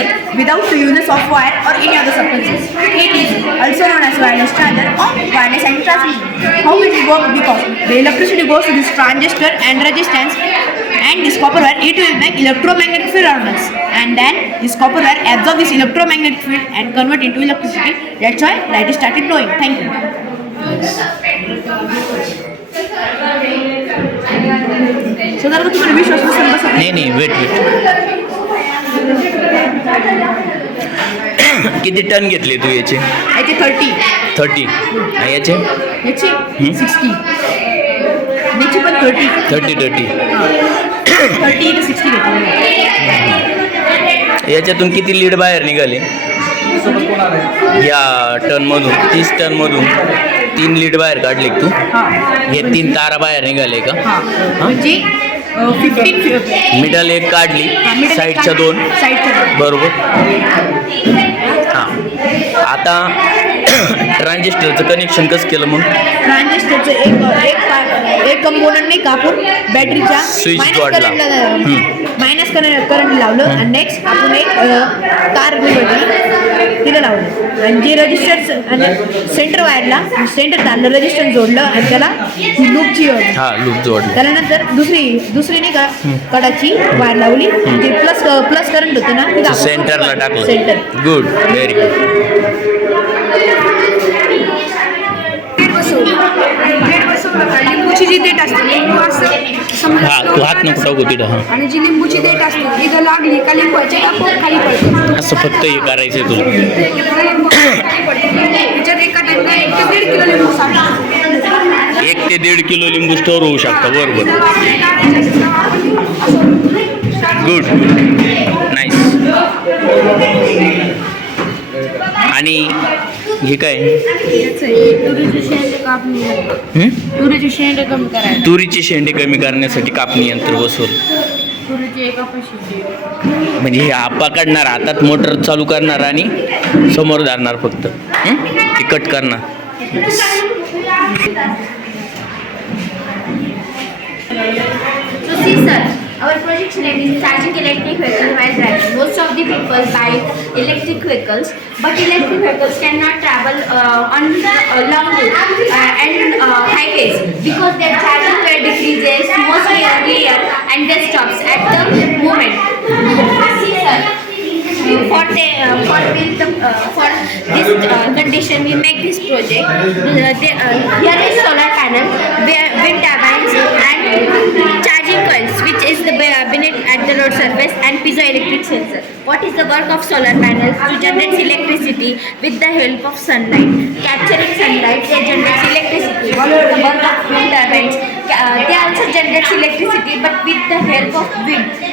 point to another without the use of wire or any other substances. It is also known as wireless charger or wireless energy transmission. How it will work? Because the electricity goes to this transistor and resistance and this copper wire it will make electromagnetic field around us and then this copper wire absorb this electromagnetic field and convert into electricity that's why light is started glowing thank you so जर का तुम्हाला विश्वास नसेल बसा नाही नाही weight weight किती ton घेतले तू याचे? याचे थर्टी थर्टी याचे? याचे सिक्स्टी याची पण thirty thirty thirty thirty two sixty घेतली. याच्यातून किती लीड बाहेर निघाले? या टनमधून तीस टनमधून तीन लीड बाहेर काढले तू? हां. तीन तारा बाहेर निघाले का? हां? म्हणजे फिफ्टीन मिडल एक काढली साईडच्या दोन. साईडच्या दोन. बरोबर. हां. आता ट्रान्झिस्टरचं कनेक्शन कसं केलं मग? ट्रान्झिस्टरचं एक एक पा- एक कंपोनंट नाही कापून बॅटरीच्या Switch मायनस जोडला. करंटला मायनस करंट करंट लावलं आणि नेक्स्ट आपण एक अ, तार निवडली तिला लावलं. आणि जे रजिस्टर आणि सेंटर वायरला सेंटर तारला रजिस्टर जोडलं आणि त्याला लूपची हां लूप जोडलं. त्याला नंतर दुसरी दुसरी नाही का कडाची वायर लावली. ते प्लस प्लस करंट होतं ना ते. सेंटरला टाकलं. सेंटर गुड व्हेरी गुड लिंबूची जी देठ असते लिंबू असं समजा तिथं आणि जी लिंबूची देठ असते इथं लागली का लिंबाच्या टाकून खाली पडते असं फक्त हे करायचं तुला. त्याच्यात एका टाइमला एक ते दीड किलो लिंबू एक ते दीड किलो लिंबू स्टोर होऊ शकतं बरोबर. गुड नाईस आणि हे काय? तुरीची शेंडे कापणी हं? तुरीची शेंडे कमी करायला तुरीची शेंडे कमी करण्यासाठी कापणी यंत्र बसवलं. तुरीची एका पैशाची म्हणजे हे आपा काढणार हातात मोटर चालू करणार आणि समोर धरणार फक्त? ते कट करणार. Our project name is charging electric vehicle while driving. Most of the people buy electric vehicles, but electric vehicles cannot travel uh, on the uh, long route uh, and uh, highways because their charging rate decreases mostly earlier and then stops at the moment. For, the, uh, for, this, uh, for this uh, condition, we make this project. Uh, the, uh, here is solar panel, wind turbines, and charging coils, which is the beneath at the road surface, and piezoelectric sensor. What is the work of solar panels? To generate electricity with the help of sunlight. Capturing sunlight, they generate electricity. What is the work of wind turbines? Uh, they also generate electricity, but with the help of wind.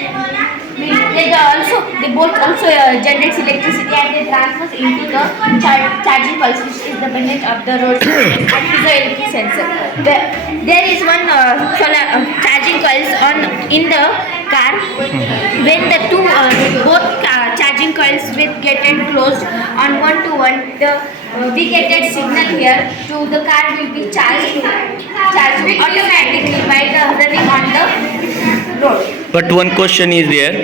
They also they both also uh, generates electricity and they transfers into the char- charging pulse which is the benefit of the road and sensor. There, there is one uh, solar uh, charging coils on in the car. When the two uh, both uh, charging coils get it closed on one to one, the uh, we get a signal here to the car will be charged charged automatically by But one question is there.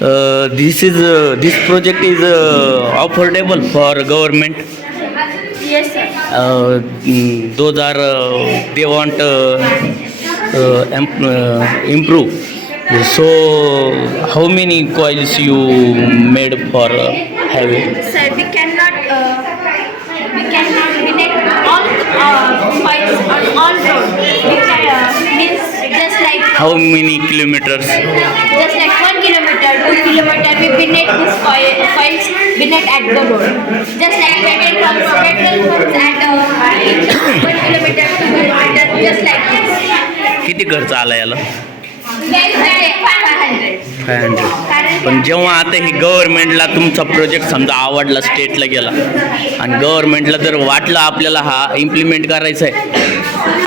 Uh, this is uh, this project is uh, affordable for government. Yes, sir. Uh, mm, those are uh, they want uh, uh, em- uh, improve. So how many coils you made for uh, having? Sir, we cannot, uh, we cannot connect all uh, on all road. How many kilometers? just like one kilometer, two kilometer, we connect this coil, coils connect at the road. Just like petrol pumps, petrol pumps at uh, one kilometer, two kilometer, just like this. किती खर्च आला याला म्हणजे 500. Five hundred पण जेव्हा आता हे गव्हर्नमेंटला तुमचा प्रोजेक्ट समजा आवडला स्टेटला गेला आणि गव्हर्नमेंटला जर वाटलं आपल्याला हा इम्प्लिमेंट करायचा आहे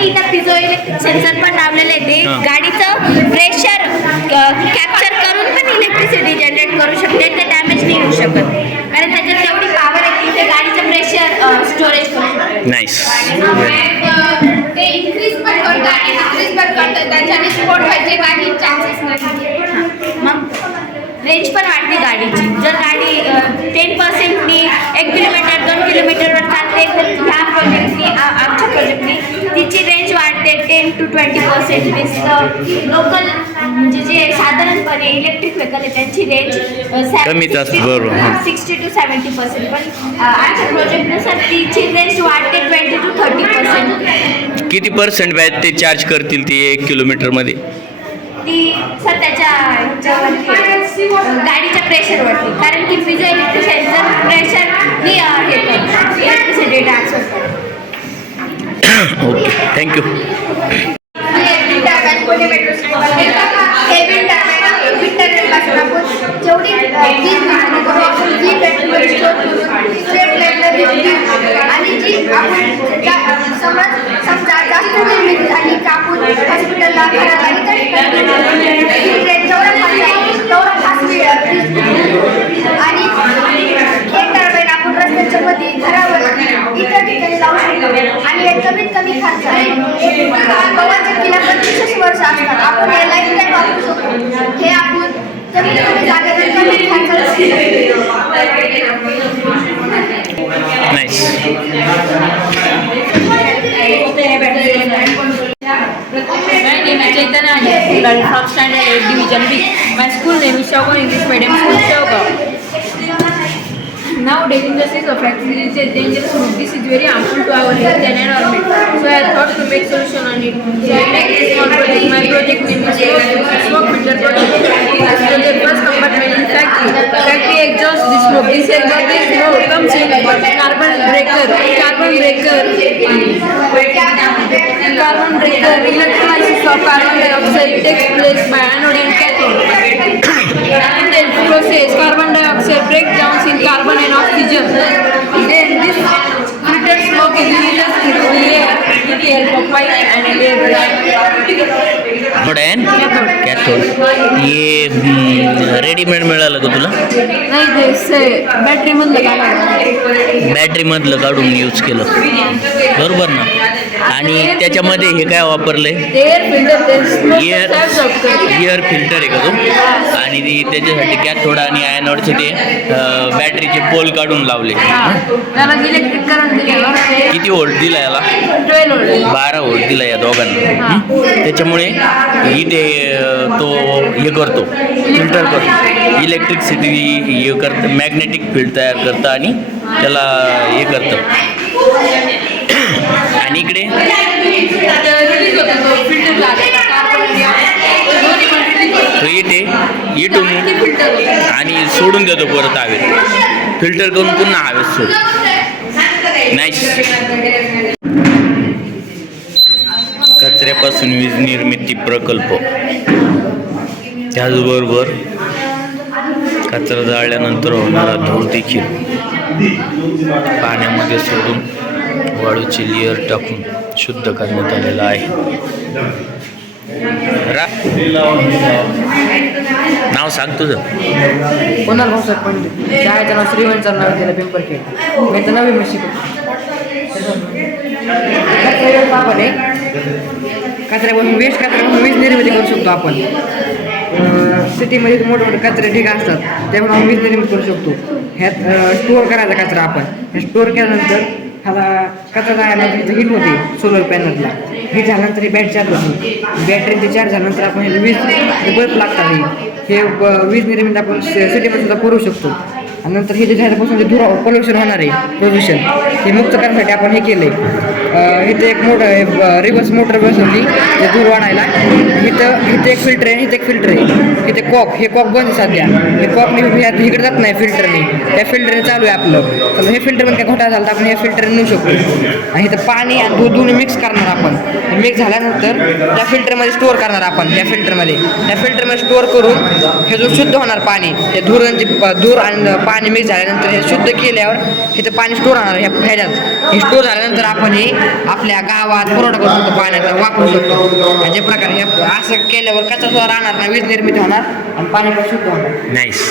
आम्ही इथं सेन्सर पण लावलेले ते. गाडीचं प्रेशर कॅप्चर करून पण इलेक्ट्रिसिटी जनरेट करू शकते. ते डॅमेज नाही होऊ शकत. कारण त्याच्यात तेवढी पॉवर आहे की ते गाडीचं प्रेशर स्टोरेज करू नाईस ते इन्क्रीज पण करतात. डिक्रीज पण करतात. त्याच्याने स्फोट व्हायचे काही चान्सेस नाही. रेंज पण वाढते गाडीची. जर गाडी टेन पर्सेंटनी एक किलोमीटर दोन किलोमीटरवर चालते तर ह्या प्रोजेक्टनी आमच्या प्रोजेक्टनी तिची रेंज वाढते ten to twenty percent local म्हणजे जे साधारणपणे इलेक्ट्रिक व्हेकल आहे त्यांची रेंज कमीच असते, बरोबर. सिक्स्टी टू सेवन्टी पर्सेंट पण आमच्या प्रोजेक्टनुसार तिची रेंज वाढते ट्वेंटी टू थर्टी पर्सेंट किती पर्सेंट व्याज ते चार्ज करतील ते एक किलोमीटरमध्ये ती सध्याच्या ह्याच्यावरती. गाडीच्या प्रेशरवरती कारण की फिजो इलेक्ट्रिशियन जर प्रेशर हे करतो इलेक्ट्रिसिटी ट्रान्सफर करतो ओके थँक्यू जेवढी. आणि जी आपण समज समजा जास्त निर्मिती झाली की आपण हॉस्पिटलला आपण रस्त्याच्या मध्ये घरावर इतर ठिकाणी लावू शकतो. आणि कमीत कमी खर्च आहे. पवनच्या किल्ला पंचवीस वर्ष असतात. आपण हे लाईफ टाईम वापरू शकतो. हे आपण कमीत कमी जागेवर Chaitanya Ajay, learning from standard 8 division B. industries of factories is a dangerous route. This is very harmful to our health and environment. So I thought to make solution on it. So I make this small project. My project name is Smoke, filter project. This project first compartment in factory. Factory exhaust the smoke. This exhaust this smoke comes in carbon breaker. Carbon breaker. Carbon breaker. Electrolysis of carbon dioxide takes place by anode and cathode. In the process, carbon dioxide breaks down in carbon and oxygen. Then this filtered smoke is released into the air with the help of pipe and an air blast. Modern cathode हे readymade मिळालं का तुला? नाही ते बॅटरीमधलं काय बॅटरीमधलं काढून use केलं. बरोबर ना? आणि त्याच्यामध्ये हे काय वापरलंय? एअर एअर फिल्टर आहे का तो आणि ती त्याच्यासाठी कॅथोड आणि आयनॉडचे ते बॅटरीचे पोल काढून लावले. किती व्होल्ट दिला याला? बारा व्होल्ट दिला या दोघांना? त्याच्यामुळे इथे तो हे करतो. फिल्टर करतो. इलेक्ट्रिसिटी हे करतं. मॅग्नेटिक फील्ड तयार करतं आणि त्याला हे करतं. आणि इकडे? येते इथे इटून आणि सोडून देतो परत हवेत. फिल्टर करून पुन्हा हवेत सोड. नाही कचऱ्यापासून वीज निर्मिती प्रकल्प. त्याचबरोबर कचरा जाळल्यानंतर होणारा धूर देखील पाण्यामध्ये सोडून वाळूची लेअर टाकून शुद्ध करण्यात आलेला आहे. नाव सांग तुझं. कोणाल भाऊसाहेब पंडित शाळेचं नाव श्रीवंतचं नाव दिलं पिंपरखेड मी तर नवीन म्हशी कचरा आपण आहे कचऱ्यापासून वेस्ट कचऱ्यापासून वीज निर्मिती करू शकतो आपण. सिटीमध्ये मोठमोठे कचरे ठीक असतात त्यामुळे आपण वीज निर्मिती करू शकतो. ह्यात स्टोअर करायचा कचरा आपण. हे स्टोअर केल्यानंतर ह्याला कचरा जायला हिट होते सोलर पॅनलला हिट झाल्यानंतर ही बॅट चार्ज होते. बॅटरी चार्ज झाल्यानंतर आपण हे वीज बल्ब लागतात हे. हे वीज निर्मिती आपण सिटीमध्ये सुद्धा करू शकतो. आणि नंतर हे जे झाल्यापासून जे धुरा पोल्युशन होणार आहे प्रदूषण हे मुक्त करण्यासाठी आपण हे केलं आहे इथे एक मोठं रिवर्स मोटर बसवली ते धूर आणायला इथं इथे एक फिल्टर आहे इथे एक फिल्टर आहे. इथे कॉक हे कॉक बंद सध्या. हे कॉकने ह्यात इकडे जात नाही फिल्टरने त्या फिल्टरने चालू आहे आपलं. तर हे फिल्टरमध्ये काय घोटा झाला तर आपण हे फिल्टर नेऊ शकतो. आणि इथं पाणी आणि दूध दोन्ही मिक्स करणार आपण. मिक्स झाल्यानंतर त्या फिल्टरमध्ये स्टोअर करणार आपण त्या फिल्टरमध्ये त्या फिल्टरमध्ये स्टोअर करून हे जो शुद्ध होणार पाणी ते धूर धूर आणि पाणी मिक्स झाल्यानंतर हे शुद्ध केल्यावर इथं पाणी स्टोअर होणार ह्या ह्याच्यात. हे स्टोअर झाल्यानंतर आपण हे आपल्या गावात पुरवठा करू शकतो पाण्याचा वापरू शकतो. अशा प्रकारे असं केल्यावर कचरा राहणार नाही वीज निर्मिती होणार आणि पाणी पण शुद्ध होणार. नाईस